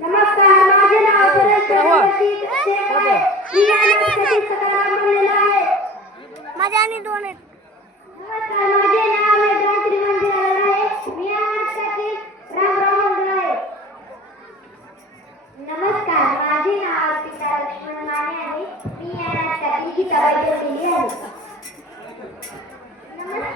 नमस्कार, माझे नाव माझ्या आणि दोन आहेत नमस्कार माझे नाव वेदांत श्रीमंत आहे मी आजसाठी रामराम आहे नमस्कार माझे नाव सीता लक्ष्मण माने आहे मी या नाटकातील गीताबाई आहे.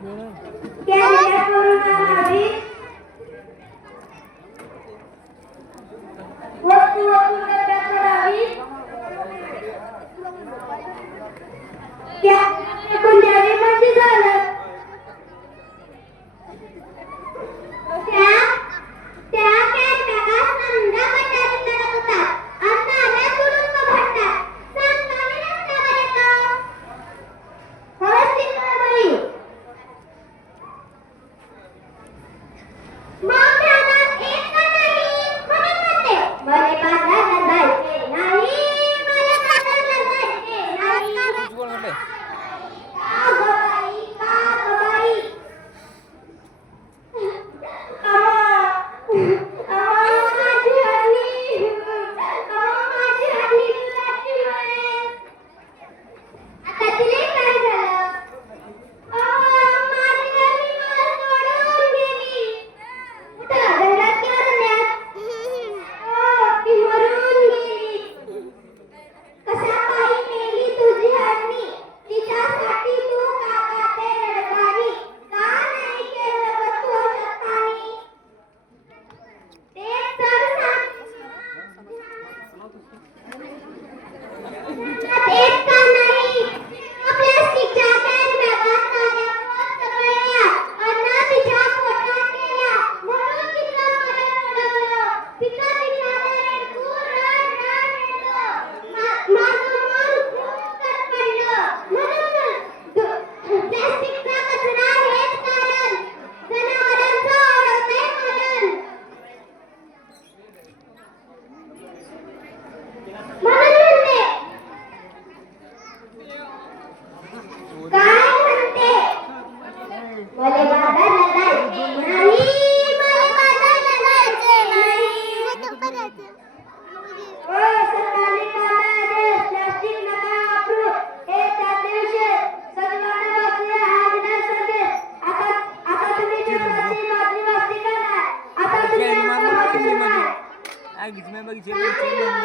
对。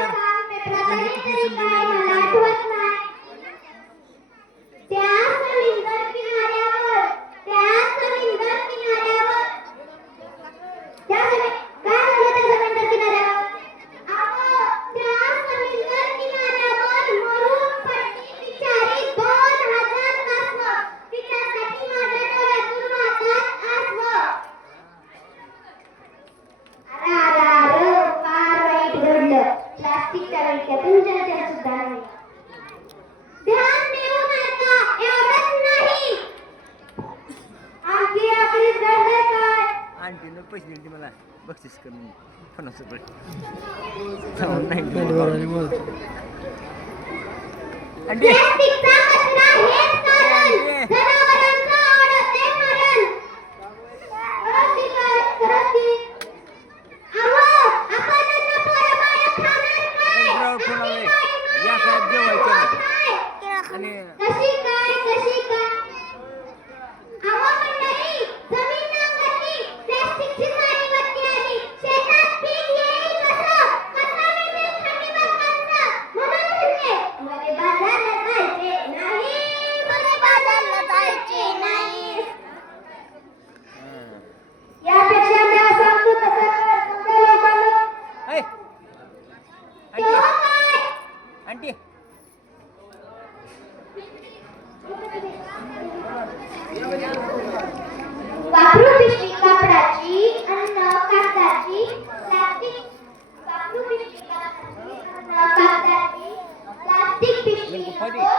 तर पिकता विकता तुमच्या हातात सुद्धा नाही. ध्यान देऊ नका एवढंच नाही. आमची आपली झालं काय? आंटीनं पैसे दिले मला. बक्षीस करून कोणाचं पण. नाही आंटी Hadi.